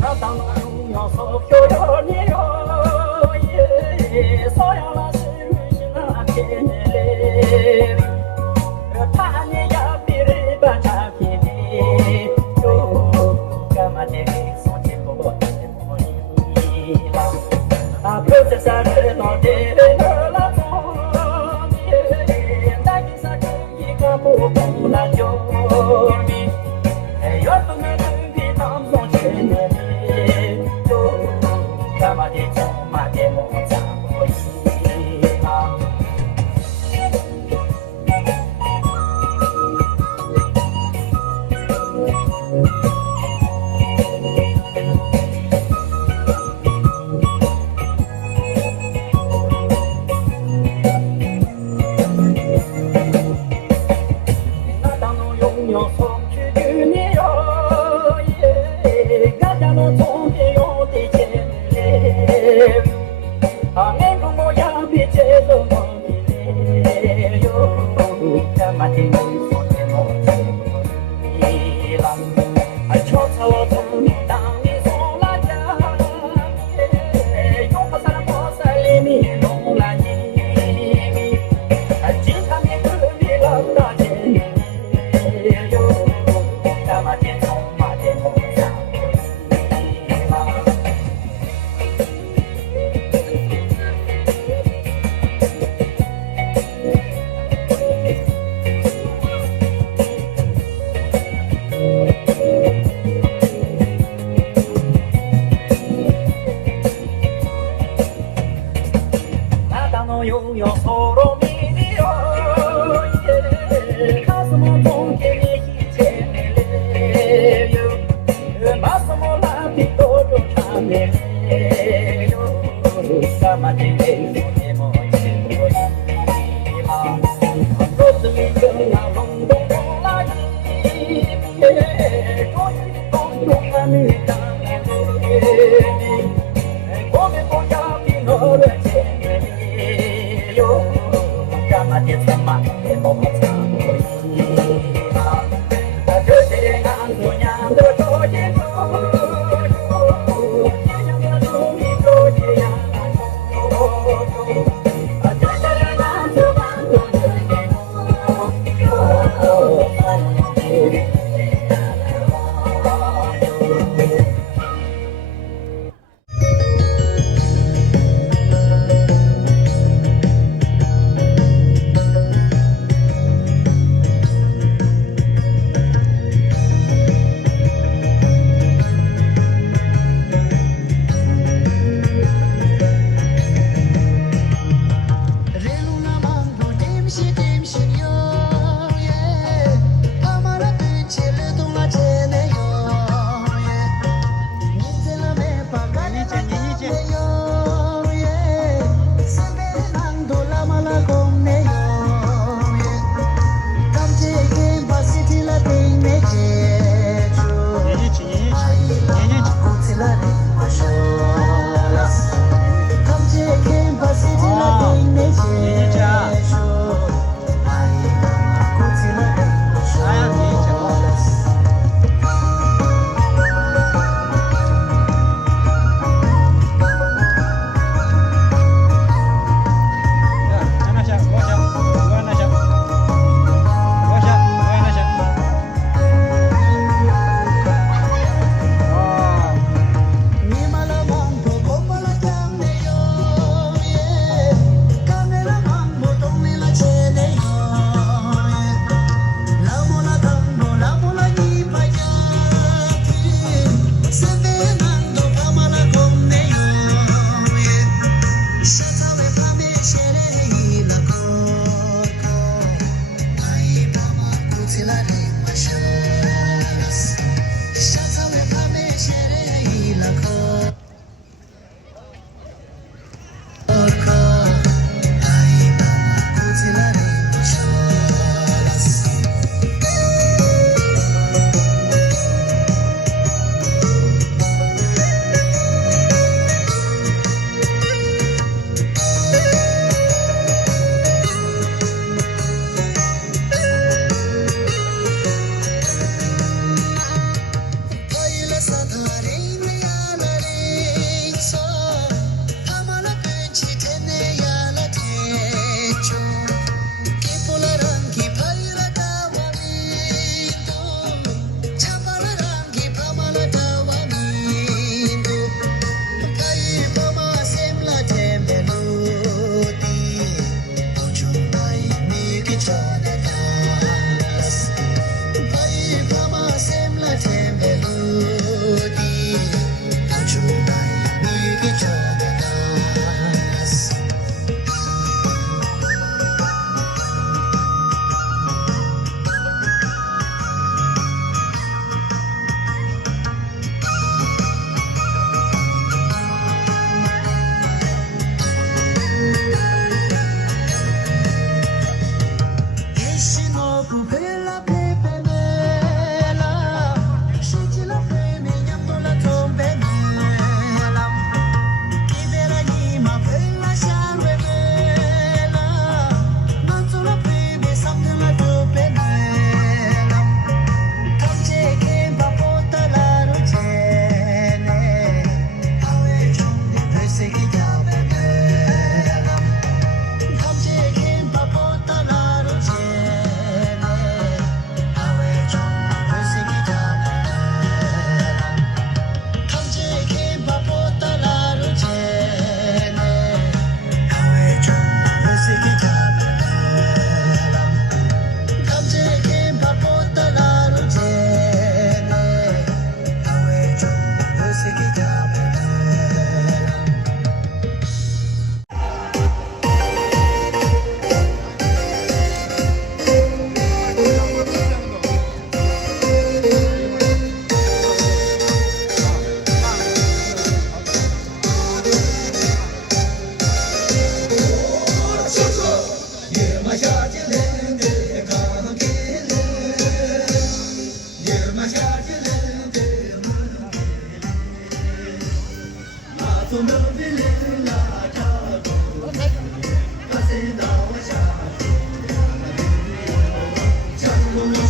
他当那荣耀所飘摇你哟耶，少阳那是为那天嘞，他你呀别人把他骗的哟，干嘛的送钱不的不你啦，啊不是啥人闹的那拉总的，那你啥子一个不那就你，要不那就别当送钱的。ma de ma de mo za mo yi ma na ta no yong yo so chu ju ni yo ye ga ja no zong de yo de chen a me como ya piche lo mo le yo ta ma ti so te mo ni la a cho cha wa ta ni ta ni so la ja yo pa sa la po sa le mi no la ni mi a ji ta ni ku ni la ta che yo ta ma ti so ma te mo sa拥有서로 미디어 가슴을 통게 미치네요 마음을 라피도 좋다네요 까마지게 손에 멋지고 이마 로스미 그나 롱동라기 동동동하는 땅에 고개 보자 비너를 ma de sama de mo sa mo yi ma ta de de na no nya do to ye to ya ma do mi do ye ya a de de na do ma do ye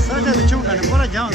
Sadece çok hani vuracağım.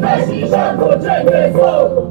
开始上课正月走。